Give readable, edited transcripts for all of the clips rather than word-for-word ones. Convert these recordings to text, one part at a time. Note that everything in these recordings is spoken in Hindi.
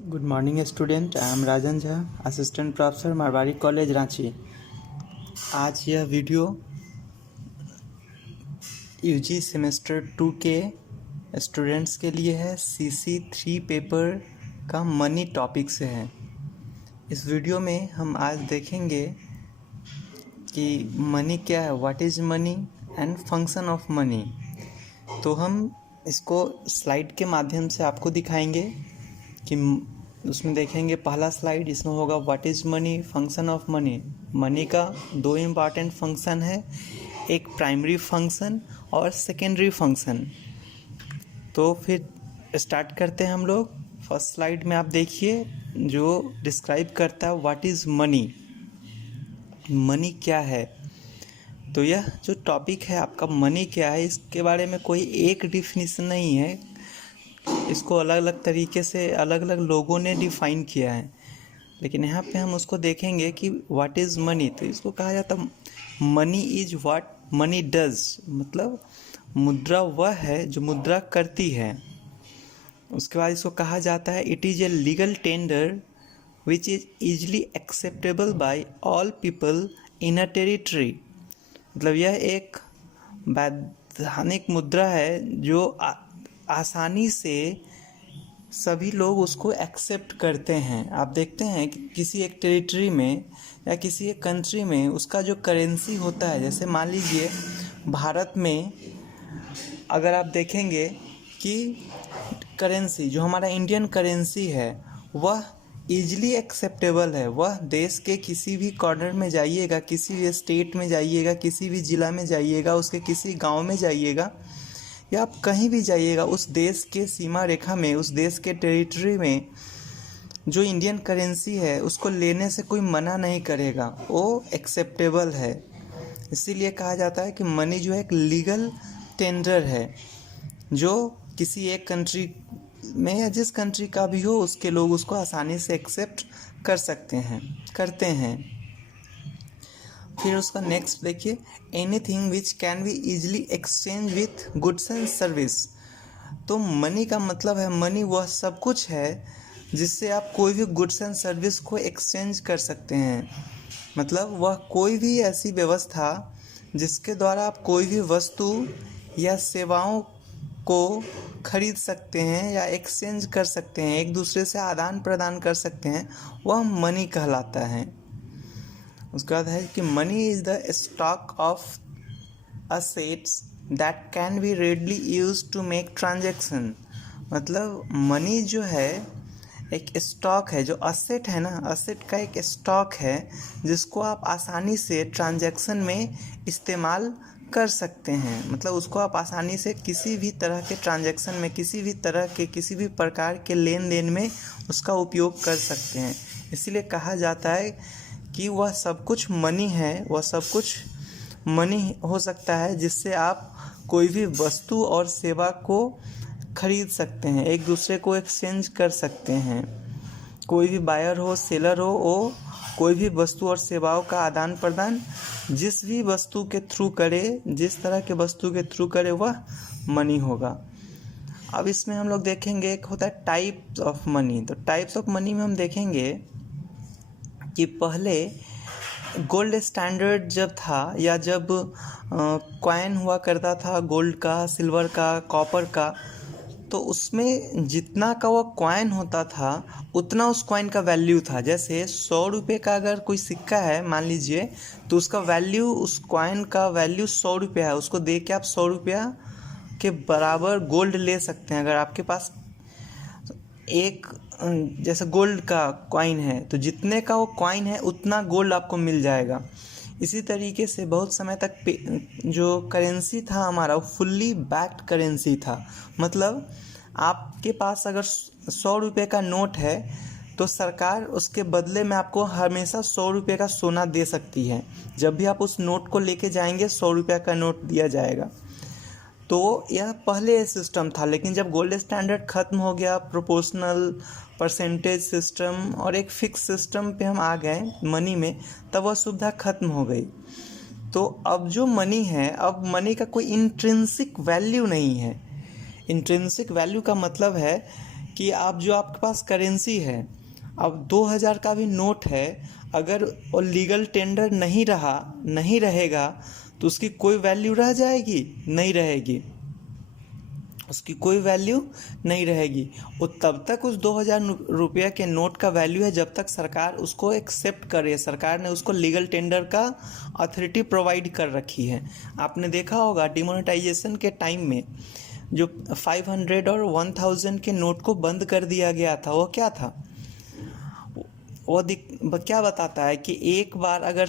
Good morning student, I am Rajan Jha, assistant professor Marwari college Ranchi. आज यह वीडियो यूजी सेमेस्टर 2 के स्टूडेंट्स के लिए है। CC3 पेपर का मनी टॉपिक से है। इस वीडियो में हम आज देखेंगे कि मनी क्या है, what is money and function of money. तो हम इसको स्लाइड के माध्यम से आपको दिखाएंगे कि उसमें देखेंगे पहला स्लाइड, इसमें होगा what is money, function of money. Money का दो इम्पॉर्टेंट फंक्शन है, एक प्राइमरी फंक्शन और सेकेंडरी फंक्शन। तो फिर स्टार्ट करते हैं हम लोग। फर्स्ट स्लाइड में आप देखिए जो डिस्क्राइब करता है व्हाट इज़ मनी, मनी क्या है। तो यह जो टॉपिक है आपका मनी क्या है, इसके बारे में कोई एक डिफिनीशन नहीं है। इसको अलग अलग तरीके से अलग अलग लोगों ने डिफ़ाइन किया है, लेकिन यहाँ पे हम उसको देखेंगे कि व्हाट इज़ मनी। तो इसको कहा जाता है money is what money does, मतलब मुद्रा वह है जो मुद्रा करती है। उसके बाद इसको कहा जाता है it is a legal tender which is easily acceptable bye all people in a territory. मतलब यह एक वैधानिक मुद्रा है जो आसानी से सभी लोग उसको एक्सेप्ट करते हैं। आप देखते हैं कि किसी एक टेरिटरी में या किसी एक कंट्री में उसका जो करेंसी होता है, जैसे मान लीजिए भारत में अगर आप देखेंगे कि करेंसी जो हमारा इंडियन करेंसी है वह ईजिली एक्सेप्टेबल है। वह देश के किसी भी कॉर्नर में जाइएगा, किसी भी स्टेट में जाइएगा, किसी भी ज़िला में जाइएगा, उसके किसी गांव में जाइएगा या आप कहीं भी जाइएगा, उस देश के सीमा रेखा में, उस देश के टेरिटरी में जो इंडियन करेंसी है उसको लेने से कोई मना नहीं करेगा, वो एक्सेप्टेबल है। इसीलिए कहा जाता है कि मनी जो है एक लीगल टेंडर है, जो किसी एक कंट्री में या जिस कंट्री का भी हो उसके लोग उसको आसानी से एक्सेप्ट कर सकते हैं, करते हैं। फिर उसका नेक्स्ट देखिए, anything which can be easily exchange with goods and service. तो मनी का मतलब है, मनी वह सब कुछ है जिससे आप कोई भी गुड्स एंड सर्विस को एक्सचेंज कर सकते हैं। मतलब वह कोई भी ऐसी व्यवस्था जिसके द्वारा आप कोई भी वस्तु या सेवाओं को खरीद सकते हैं या एक्सचेंज कर सकते हैं, एक दूसरे से आदान प्रदान कर सकते हैं, वह मनी कहलाता है। उसके बाद है कि money is the stock of assets that can be readily use to make transaction. मतलब मनी जो है एक स्टॉक है, जो असेट है ना, असेट का एक स्टॉक है जिसको आप आसानी से ट्रांजैक्शन में इस्तेमाल कर सकते हैं। मतलब उसको आप आसानी से किसी भी तरह के ट्रांजैक्शन में, किसी भी तरह के, किसी भी प्रकार के लेन देन में उसका उपयोग कर सकते हैं। इसीलिए कहा जाता है कि वह सब कुछ मनी है, वह सब कुछ मनी हो सकता है जिससे आप कोई भी वस्तु और सेवा को खरीद सकते हैं, एक दूसरे को एक्सचेंज कर सकते हैं। कोई भी बायर हो, सेलर हो, वो कोई भी वस्तु और सेवाओं का आदान प्रदान जिस भी वस्तु के थ्रू करे, जिस तरह के वस्तु के थ्रू करे, वह मनी होगा। अब इसमें हम लोग देखेंगे एक होता है टाइप्स ऑफ मनी। तो टाइप्स ऑफ मनी में हम देखेंगे कि पहले गोल्ड स्टैंडर्ड जब था या जब कॉइन हुआ करता था गोल्ड का, सिल्वर का, कॉपर का, तो उसमें जितना का वो कॉइन होता था उतना उस कॉइन का वैल्यू था। जैसे 100 रुपये का अगर कोई सिक्का है मान लीजिए, तो उसका वैल्यू, उस कॉइन का वैल्यू 100 रुपया है। उसको दे के आप 100 रुपया के बराबर गोल्ड ले सकते हैं। अगर आपके पास एक जैसे गोल्ड का कॉइन है तो जितने का वो कॉइन है उतना गोल्ड आपको मिल जाएगा। इसी तरीके से बहुत समय तक जो करेंसी था हमारा वो फुल्ली बैक्ड करेंसी था। मतलब आपके पास अगर 100 रुपये का नोट है तो सरकार उसके बदले में आपको हमेशा 100 रुपये का सोना दे सकती है। जब भी आप उस नोट को लेके जाएंगे 100 रुपये का नोट दिया जाएगा। तो यह पहले सिस्टम था, लेकिन जब गोल्ड स्टैंडर्ड ख़त्म हो गया, प्रोपोर्शनल परसेंटेज सिस्टम और एक फिक्स सिस्टम पे हम आ गए मनी में, तब वह सुविधा ख़त्म हो गई। तो अब जो मनी है, अब मनी का कोई इंट्रिंसिक वैल्यू नहीं है। इंट्रिंसिक वैल्यू का मतलब है कि आप जो आपके पास करेंसी है, अब 2000 का भी नोट है, अगर वो लीगल टेंडर नहीं रहेगा तो उसकी कोई वैल्यू रह जाएगी? नहीं रहेगी, उसकी कोई वैल्यू नहीं रहेगी। वो तब तक उस 2000 रुपये के नोट का वैल्यू है जब तक सरकार उसको एक्सेप्ट करे, सरकार ने उसको लीगल टेंडर का अथॉरिटी प्रोवाइड कर रखी है। आपने देखा होगा डिमोनेटाइजेशन के टाइम में जो 500 और 1000 के नोट को बंद कर दिया गया था, वो क्या था? वो क्या बताता है कि एक बार अगर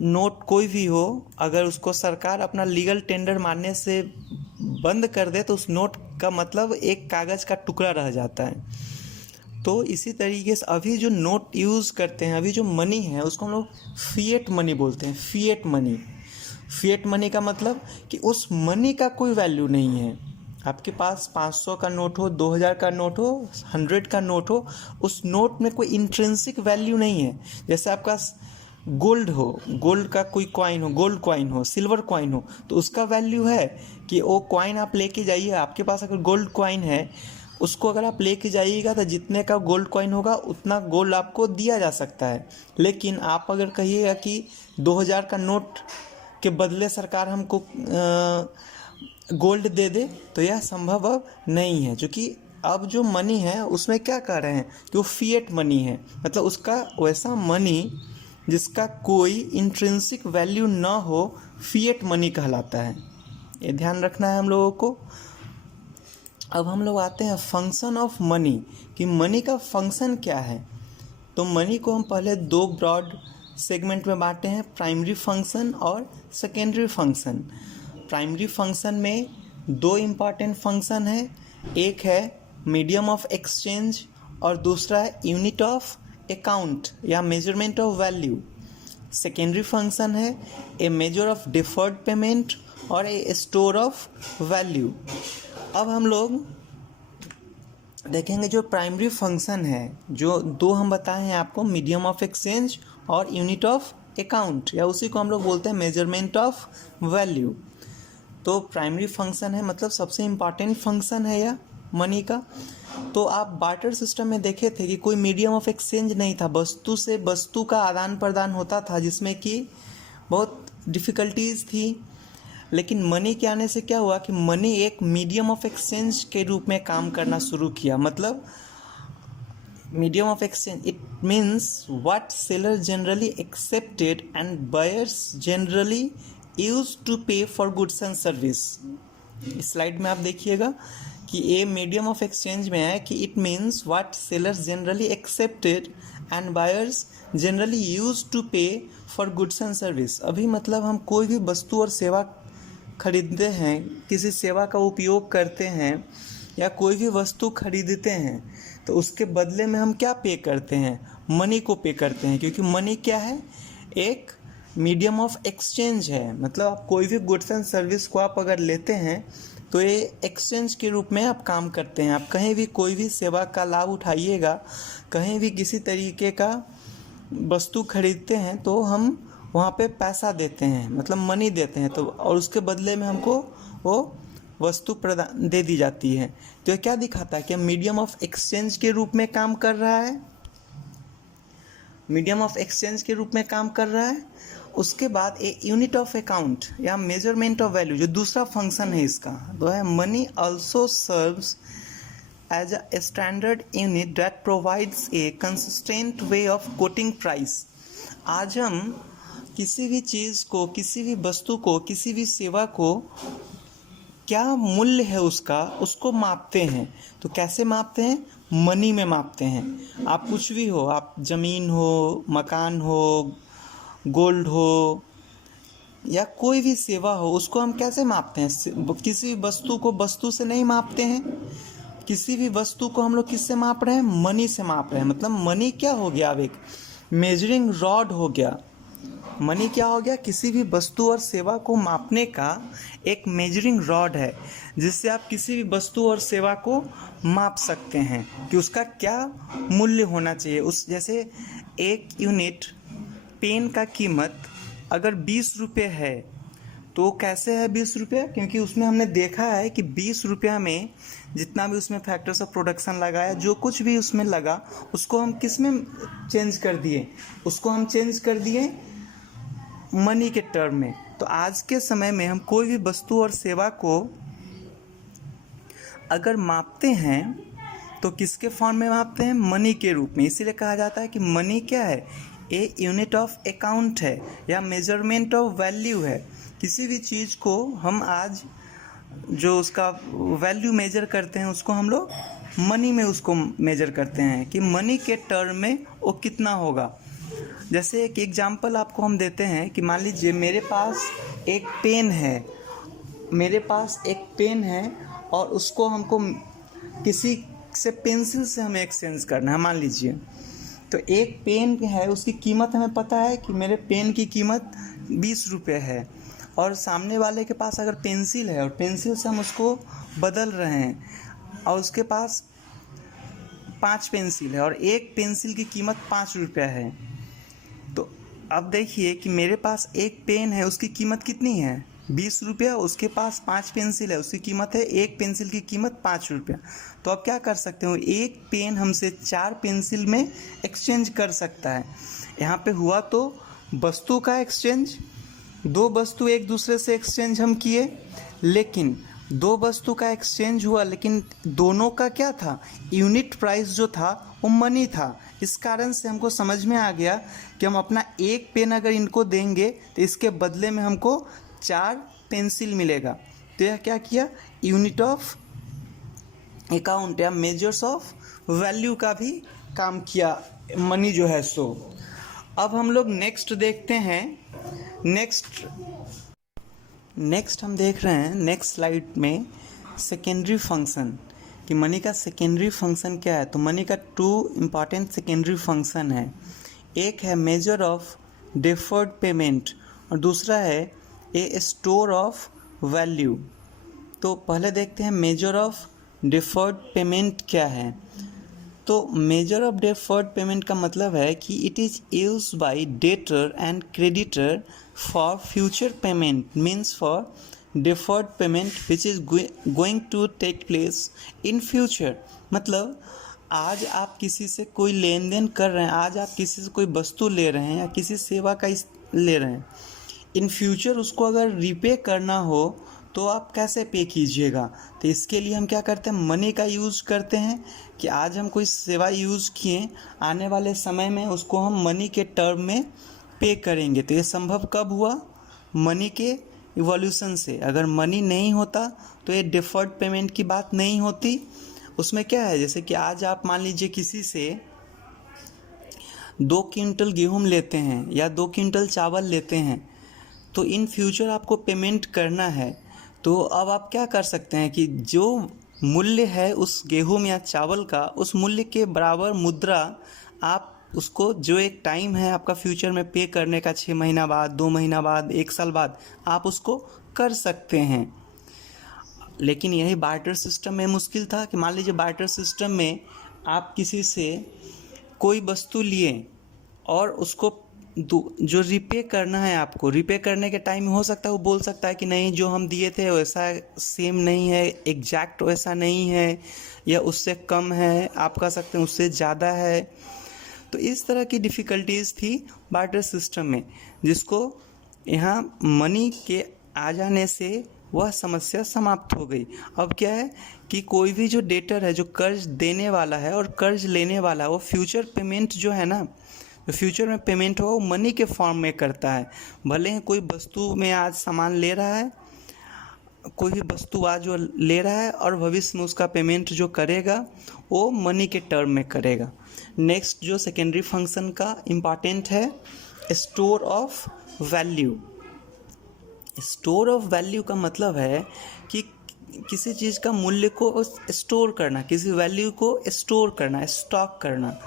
नोट कोई भी हो, अगर उसको सरकार अपना लीगल टेंडर मानने से बंद कर दे तो उस नोट का मतलब एक कागज़ का टुकड़ा रह जाता है। तो इसी तरीके से अभी जो नोट यूज़ करते हैं, अभी जो मनी है, उसको हम लोग फिएट मनी बोलते हैं। फिएट मनी, फिएट मनी का मतलब कि उस मनी का कोई वैल्यू नहीं है। आपके पास 500 का नोट हो, 2000 का नोट हो, 100 का नोट हो, उस नोट में कोई इंट्रिंसिक वैल्यू नहीं है। जैसे आपका गोल्ड हो, गोल्ड का कोई कॉइन हो, गोल्ड कॉइन हो, सिल्वर कॉइन हो, तो उसका वैल्यू है कि वो कॉइन आप लेके जाइए। आपके पास अगर गोल्ड कॉइन है, उसको अगर आप लेके जाइएगा तो जितने का गोल्ड कॉइन होगा उतना गोल्ड आपको दिया जा सकता है। लेकिन आप अगर कहिएगा कि 2000 का नोट के बदले सरकार हमको गोल्ड दे दे, तो यह संभव अब नहीं है। क्योंकि अब जो मनी है उसमें क्या कह रहे हैं कि वो फिएट मनी है, मतलब उसका वैसा मनी जिसका कोई इंट्रिंसिक वैल्यू ना हो, फिएट मनी कहलाता है। ये ध्यान रखना है हम लोगों को। अब हम लोग आते हैं फंक्शन ऑफ मनी, कि मनी का फंक्शन क्या है। तो मनी को हम पहले दो ब्रॉड सेगमेंट में बांटे हैं, प्राइमरी फंक्शन और सेकेंडरी फंक्शन। प्राइमरी फंक्शन में दो इम्पॉर्टेंट फंक्शन है, एक है मीडियम ऑफ एक्सचेंज और दूसरा है यूनिट ऑफ अकाउंट या measurement of value. Secondary function है ए मेजर ऑफ डिफर्ड पेमेंट और ए स्टोर ऑफ वैल्यू। अब हम लोग देखेंगे जो प्राइमरी फंक्शन है, जो दो हम बताए हैं आपको, मीडियम ऑफ एक्सचेंज और यूनिट ऑफ अकाउंट, या उसी को हम लोग बोलते हैं मेजरमेंट ऑफ वैल्यू। तो प्राइमरी फंक्शन है, मतलब सबसे इम्पॉर्टेंट फंक्शन है यह मनी का। तो आप बार्टर सिस्टम में देखे थे कि कोई मीडियम ऑफ एक्सचेंज नहीं था, वस्तु से वस्तु का आदान प्रदान होता था, जिसमें कि बहुत डिफ़िकल्टीज थी। लेकिन मनी के आने से क्या हुआ कि मनी एक मीडियम ऑफ एक्सचेंज के रूप में काम करना शुरू किया। मतलब medium of exchange, it means what seller generally accepted and buyers generally use to pay for goods and service. इस स्लाइड में आप देखिएगा कि ये मीडियम ऑफ एक्सचेंज में है कि it means what sellers generally accepted and buyers generally use to pay for goods and service. अभी मतलब हम कोई भी वस्तु और सेवा खरीदते हैं, किसी सेवा का उपयोग करते हैं या कोई भी वस्तु खरीदते हैं, तो उसके बदले में हम क्या पे करते हैं? मनी को पे करते हैं। क्योंकि मनी क्या है? एक मीडियम ऑफ एक्सचेंज है। मतलब आप कोई भी गुड्स एंड सर्विस को आप अगर लेते हैं तो ये एक्सचेंज के रूप में आप काम करते हैं। आप कहीं भी कोई भी सेवा का लाभ उठाइएगा, कहीं भी किसी तरीके का वस्तु खरीदते हैं तो हम वहाँ पे पैसा देते हैं, मतलब मनी देते हैं, तो और उसके बदले में हमको वो वस्तु प्रदान दे दी जाती है। तो ये क्या दिखाता है कि मीडियम ऑफ एक्सचेंज के रूप में काम कर रहा है, मीडियम ऑफ एक्सचेंज के रूप में काम कर रहा है। उसके बाद ए यूनिट ऑफ अकाउंट या मेजरमेंट ऑफ वैल्यू, जो दूसरा फंक्शन है इसका, तो है money also serves as a standard unit that provides a consistent way of quoting price. आज हम किसी भी चीज़ को, किसी भी वस्तु को, किसी भी सेवा को क्या मूल्य है उसका, उसको मापते हैं। तो कैसे मापते हैं? मनी में मापते हैं। आप कुछ भी हो, आप ज़मीन हो, मकान हो, गोल्ड हो या कोई भी सेवा हो, उसको हम कैसे मापते हैं? किसी वस्तु को वस्तु से नहीं मापते हैं, किसी भी वस्तु को हम लोग किससे माप रहे हैं? मनी से माप रहे हैं। मतलब मनी क्या हो गया? अब एक मेजरिंग रॉड हो गया। मनी क्या हो गया? किसी भी वस्तु और सेवा को मापने का एक मेजरिंग रॉड है, जिससे आप किसी भी वस्तु और सेवा को माप सकते हैं कि उसका क्या मूल्य होना चाहिए। उस जैसे एक यूनिट पेन का कीमत अगर 20 रुपये है तो कैसे है 20 रुपया? क्योंकि उसमें हमने देखा है कि 20 रुपया में जितना भी उसमें फैक्टर्स ऑफ प्रोडक्शन लगाया, जो कुछ भी उसमें लगा, उसको हम किस में चेंज कर दिए? उसको हम चेंज कर दिए मनी के टर्म में। तो आज के समय में हम कोई भी वस्तु और सेवा को अगर मापते हैं तो किसके फॉर्म में मापते हैं? मनी के रूप में। इसीलिए कहा जाता है कि मनी क्या है? ए यूनिट ऑफ अकाउंट है या मेजरमेंट ऑफ वैल्यू है। किसी भी चीज़ को हम आज जो उसका वैल्यू मेजर करते हैं उसको हम लोग मनी में उसको मेजर करते हैं कि मनी के टर्म में वो कितना होगा। जैसे एक एग्जांपल आपको हम देते हैं कि मान लीजिए मेरे पास एक पेन है और उसको हमको किसी से पेंसिल से हमें एक्सचेंज करना है मान लीजिए। तो एक पेन है, उसकी कीमत हमें पता है कि मेरे पेन की कीमत 20 रुपये है, और सामने वाले के पास अगर पेंसिल है और पेंसिल से हम उसको बदल रहे हैं और उसके पास 5 पेंसिल है और एक पेंसिल की कीमत 5 रुपया है। तो अब देखिए कि मेरे पास एक पेन है, उसकी कीमत कितनी है? 20 रुपया। उसके पास 5 पेंसिल है, उसकी कीमत है, एक पेंसिल की कीमत 5 रुपया। तो अब क्या कर सकते हो? एक पेन हमसे 4 पेंसिल में एक्सचेंज कर सकता है। यहाँ पे हुआ तो वस्तु का एक्सचेंज, 2 वस्तु एक दूसरे से एक्सचेंज हम किए, लेकिन 2 वस्तु का एक्सचेंज हुआ, लेकिन दोनों का क्या था? यूनिट प्राइस जो था वो मनी था। इस कारण से हमको समझ में आ गया कि हम अपना एक पेन अगर इनको देंगे तो इसके बदले में हमको 4 पेंसिल मिलेगा। तो यह क्या किया? यूनिट ऑफ अकाउंट या मेजर्स ऑफ वैल्यू का भी काम किया मनी जो है सो। अब हम लोग नेक्स्ट देखते हैं। नेक्स्ट हम देख रहे हैं नेक्स्ट स्लाइड में सेकेंडरी फंक्शन, कि मनी का सेकेंडरी फंक्शन क्या है। तो मनी का 2 इम्पॉर्टेंट सेकेंडरी फंक्शन है। एक है मेजर ऑफ डिफर्ड पेमेंट और दूसरा है ए स्टोर ऑफ वैल्यू। तो पहले देखते हैं मेजर ऑफ डिफर्ड पेमेंट क्या है। तो मेजर ऑफ डिफर्ड पेमेंट का मतलब है कि it is use by debtor and creditor for future payment, means for deferred payment which is going to take place in future. मतलब आज आप किसी से कोई लेन देन कर रहे हैं, आज आप किसी से कोई वस्तु ले रहे हैं या किसी सेवा का ले रहे हैं, इन फ्यूचर उसको अगर रीपे करना हो तो आप कैसे पे कीजिएगा? तो इसके लिए हम क्या करते हैं? मनी का यूज़ करते हैं कि आज हम कोई सेवा यूज़ किए, आने वाले समय में उसको हम मनी के टर्म में पे करेंगे। तो ये संभव कब हुआ? मनी के इवोल्यूशन से। अगर मनी नहीं होता तो ये डिफर्ड पेमेंट की बात नहीं होती। उसमें क्या है, जैसे कि आज आप मान लीजिए किसी से 2 क्विंटल गेहूँ लेते हैं या 2 क्विंटल चावल लेते हैं, तो इन फ्यूचर आपको पेमेंट करना है। तो अब आप क्या कर सकते हैं कि जो मूल्य है उस गेहूँ या चावल का, उस मूल्य के बराबर मुद्रा आप उसको, जो एक टाइम है आपका फ्यूचर में पे करने का, 6 महीना बाद, 2 महीना बाद, 1 साल बाद, आप उसको कर सकते हैं। लेकिन यही बार्टर सिस्टम में मुश्किल था कि मान लीजिए बार्टर सिस्टम में आप किसी से कोई वस्तु लिए और उसको जो रिपे करना है, आपको रिपे करने के टाइम हो सकता है वो बोल सकता है कि नहीं, जो हम दिए थे वैसा सेम नहीं है, एग्जैक्ट वैसा नहीं है, या उससे कम है, आप कह सकते हैं उससे ज़्यादा है। तो इस तरह की डिफ़िकल्टीज़ थी बार्टर सिस्टम में, जिसको यहाँ मनी के आ जाने से वह समस्या समाप्त हो गई। अब क्या है कि कोई भी जो डेटर है, जो कर्ज देने वाला है और कर्ज लेने वाला है, वो फ्यूचर पेमेंट जो है ना, जो फ्यूचर में पेमेंट हो वो मनी के फॉर्म में करता है। भले ही कोई वस्तु में आज सामान ले रहा है, कोई भी वस्तु आज वो ले रहा है, और भविष्य में उसका पेमेंट जो करेगा वो मनी के टर्म में करेगा। नेक्स्ट जो सेकेंडरी फंक्शन का इम्पॉर्टेंट है, store of value. Store of value का मतलब है कि किसी चीज़ का मूल्य को स्टोर करना, किसी वैल्यू को स्टोर करना, स्टॉक करना।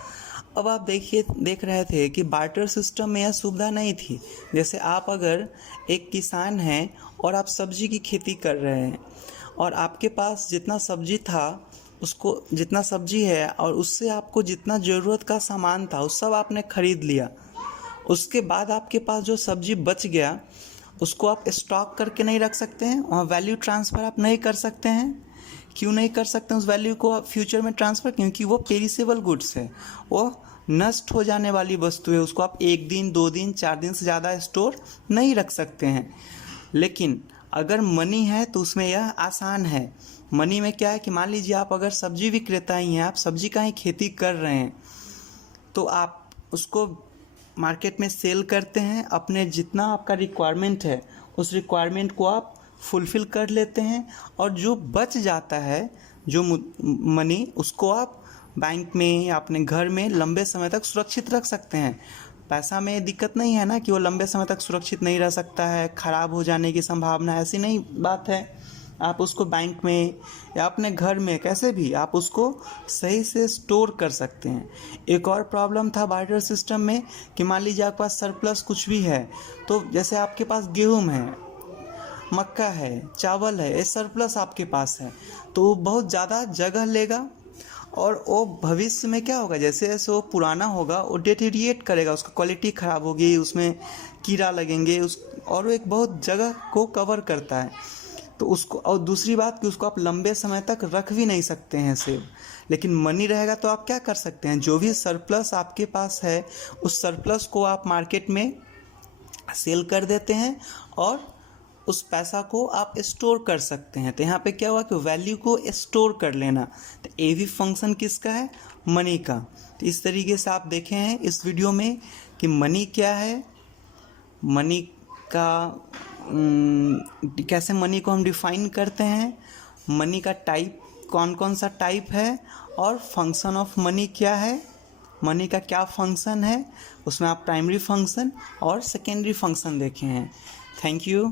अब आप देख रहे थे कि बार्टर सिस्टम में यह सुविधा नहीं थी। जैसे आप अगर एक किसान हैं और आप सब्जी की खेती कर रहे हैं और आपके पास जितना सब्जी था, उसको जितना सब्जी है और उससे आपको जितना ज़रूरत का सामान था वो सब आपने खरीद लिया। उसके बाद आपके पास जो सब्जी बच गया उसको आप स्टॉक करके नहीं रख सकते हैं, वहाँ वैल्यू ट्रांसफ़र आप नहीं कर सकते हैं। क्यों नहीं कर सकते हैं उस वैल्यू को आप फ्यूचर में ट्रांसफ़र? क्योंकि वो पेरिसेबल गुड्स है, वो नष्ट हो जाने वाली वस्तु है, उसको आप 1 दिन 2 दिन 4 दिन से ज़्यादा स्टोर नहीं रख सकते हैं। लेकिन अगर मनी है तो उसमें यह आसान है। मनी में क्या है कि मान लीजिए आप अगर सब्जी विक्रेता ही हैं, आप सब्जी का ही खेती कर रहे हैं, तो आप उसको मार्केट में सेल करते हैं, अपने जितना आपका रिक्वायरमेंट है उस रिक्वायरमेंट को आप फुलफ़िल कर लेते हैं, और जो बच जाता है जो मनी, उसको आप बैंक में या अपने घर में लंबे समय तक सुरक्षित रख सकते हैं। पैसा में दिक्कत नहीं है ना कि वो लंबे समय तक सुरक्षित नहीं रह सकता है, ख़राब हो जाने की संभावना है, ऐसी नहीं बात है। आप उसको बैंक में या अपने घर में कैसे भी आप उसको सही से स्टोर कर सकते हैं। एक और प्रॉब्लम था बार्टर सिस्टम में कि मान लीजिए आपके पास सरप्लस कुछ भी है, तो जैसे आपके पास गेहूँ है, मक्का है, चावल है, ये सरप्लस आपके पास है, तो वो बहुत ज़्यादा जगह लेगा, और वो भविष्य में क्या होगा, जैसे जैसे वो पुराना होगा वो डेटेरिएट करेगा, उसका क्वालिटी ख़राब होगी, उसमें कीड़ा लगेंगे, और वो एक बहुत जगह को कवर करता है। तो उसको, और दूसरी बात कि उसको आप लंबे समय तक रख भी नहीं सकते हैं सेव। लेकिन मनी रहेगा तो आप क्या कर सकते हैं, जो भी सरप्लस आपके पास है उस सरप्लस को आप मार्केट में सेल कर देते हैं और उस पैसा को आप स्टोर कर सकते हैं। तो यहाँ पे क्या हुआ कि वैल्यू को स्टोर कर लेना, तो ये भी फंक्शन किसका है, मनी का। तो इस तरीके से आप देखे हैं इस वीडियो में कि मनी क्या है, मनी का कैसे मनी को हम डिफाइन करते हैं, मनी का टाइप कौन कौन सा टाइप है, और फंक्शन ऑफ मनी क्या है, मनी का क्या फंक्शन है, उसमें आप प्राइमरी फंक्शन और सेकेंडरी फंक्शन देखे हैं। Thank you.